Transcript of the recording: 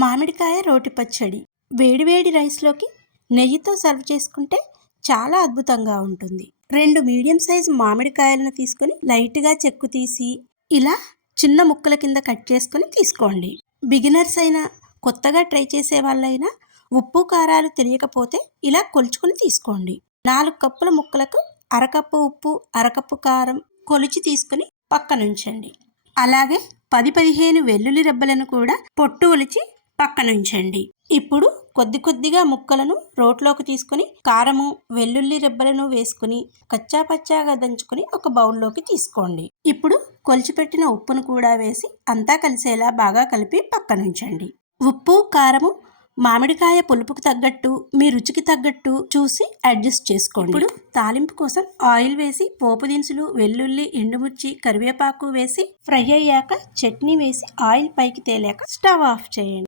మామిడికాయ రోటి పచ్చడి వేడివేడి రైస్లోకి నెయ్యితో సర్వ్ చేసుకుంటే చాలా అద్భుతంగా ఉంటుంది. 2 మీడియం సైజు మామిడికాయలను తీసుకొని లైట్గా చెక్కు తీసి ఇలా చిన్న ముక్కల కింద కట్ చేసుకొని తీసుకోండి. బిగినర్స్ అయినా కొత్తగా ట్రై చేసే వాళ్ళైనా ఉప్పు కారాలు తెలియకపోతే ఇలా కొలుచుకొని తీసుకోండి. 4 కప్పుల ముక్కలకు అరకప్పు ఉప్పు, అరకప్పు కారం కొలిచి తీసుకుని పక్కనుంచండి. అలాగే 10-15 వెల్లుల్లి రెబ్బలను కూడా పొట్టు ఒలిచి పక్కనుంచండి. ఇప్పుడు కొద్దిగా ముక్కలను రోట్లోకి తీసుకొని కారము, వెల్లుల్లి రెబ్బలను వేసుకుని కచ్చాపచ్చాగా దంచుకొని ఒక బౌల్లోకి తీసుకోండి. ఇప్పుడు కొలిచిపెట్టిన ఉప్పును కూడా వేసి అంతా కలిసేలా బాగా కలిపి పక్కనుంచండి. ఉప్పు, కారము మామిడికాయ పులుపుకు తగ్గట్టు మీ రుచికి తగ్గట్టు చూసి అడ్జస్ట్ చేసుకోండి. ఇప్పుడు తాలింపు కోసం ఆయిల్ వేసి పోపు దినుసులు, వెల్లుల్లి, ఎండుమిర్చి, కరివేపాకు వేసి ఫ్రై అయ్యాక చట్నీ వేసి ఆయిల్ పైకి తేలాక స్టవ్ ఆఫ్ చేయండి.